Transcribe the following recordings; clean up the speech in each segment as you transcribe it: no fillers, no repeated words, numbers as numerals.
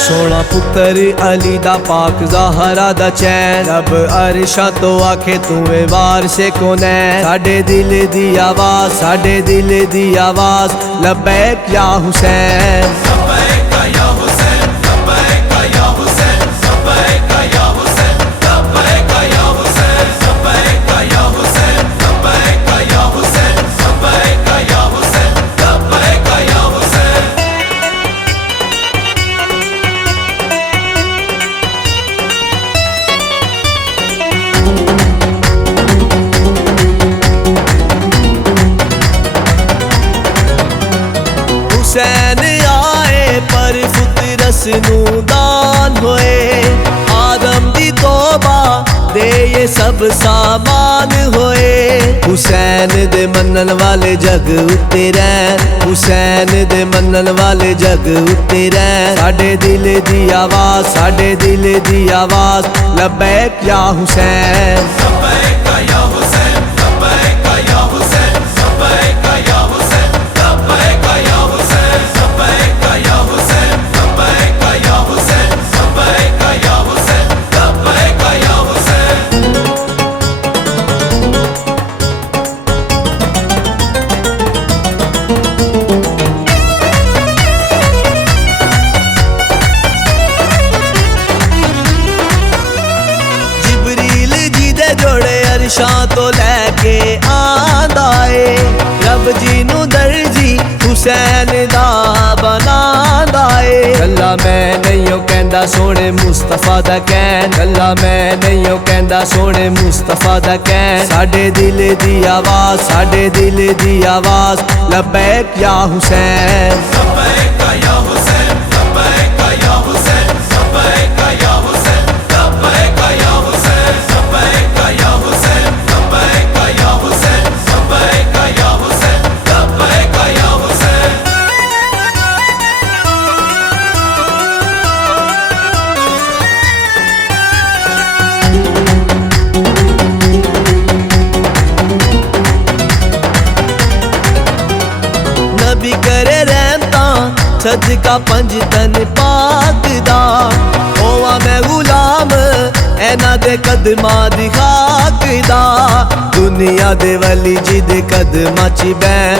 सोना पुत्र अली दा पाक ज़हरा दा चैन, रब अरशा तो आखे तूं वार से कौन है। साडे दिल दी आवाज़, साडे दिल दी आवाज़, लब्बैक या हुसैन, लब्बैक या हुसैन, लब्बैक या हुसैन, लब्बैक या हुसैन, लब्बैक या हुसैन, लब्बैक या हुसैन, लब्बैक या हुसैन, लब्बैक या हुसैन, लब्बैक या हुसैन। हुसैन आए पर फितरस नूं दान होए, आदम दी तौबा दे ये सब सामान होए। हुसैन दे मनन वाले जग उत्ते रैन, हुसैन दे मनन वाले जग उत्ते रैन। साडे दिल दी आवाज़, साडे दिल दी आवाज़, लब्बैक या हुसैन, लब्बैक या हुसैन, लब्बैक या हुसैन, लब्बैक या हुसैन, लब्बैक या हुसैन, लब्बैक या हुसैन, लब्बैक या हुसैन, लब्बैक या हुसैन, लब्बैक या हुसैन। जिबरील जी दे जोड़े अरशां तो लैके आंदा ए, रब जी नू दर्जी हुसैन दा बनांदा ए। गल्ला मैं नहीं कहंदा सोने मुस्तफा दा कहन, गल्ला मैं नहीं कहंदा सोने मुस्तफा दा कहन। साडे दिल दी आवाज़, साडे दिल दी आवाज़, लब्बैक या हुसैन, लब्बैक या हुसैन, लब्बैक या हुसैन, लब्बैक या हुसैन, लब्बैक या हुसैन, लब्बैक या हुसैन, लब्बैक या हुसैन, लब्बैक या हुसैन, लब्बैक या हुसैन। नबी करे रहमता सदका पंज तन पाक दा, होवा मैं गुलाम ऐना दे कदमां दी खाक दा। दुनिया दे वली जिद कदमां च बैन,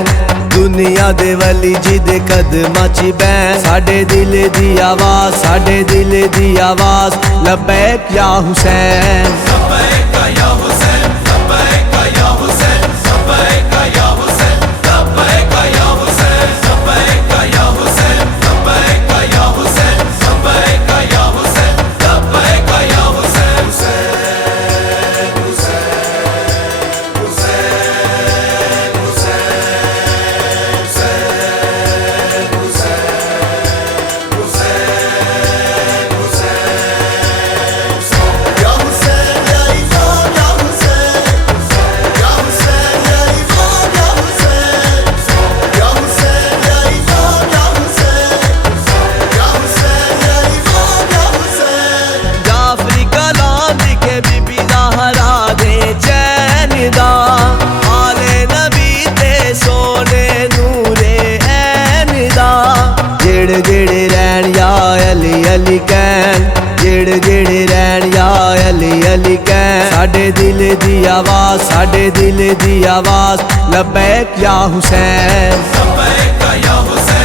दुनिया दे वली जिद कदमां च बैन। साडे दिल दी आवाज़, साडे दिल दी आवाज़, लब्बैक या हुसैन, लब्बैक या हुसैन, लब्बैक या हुसैन, लब्बैक या हुसैन, लब्बैक या हुसैन, लब्बैक या हुसैन, लब्बैक या हुसैन, लब्बैक या हुसैन, लब्बैक या हुसैन। जाफरी कलाम लिखे बीबी ज़हरा दे चैन दा, आले नबी ते सोने नूरे ऐन दा। जेड़े जेड़े रैन या अली अली कैन, जेड़े जेड़े रैन या अली अली कैन। साडे दिल दी आवाज़, साडे दिल दी आवाज़, लब्बैक या हुसैन, लब्बैक या हुसैन।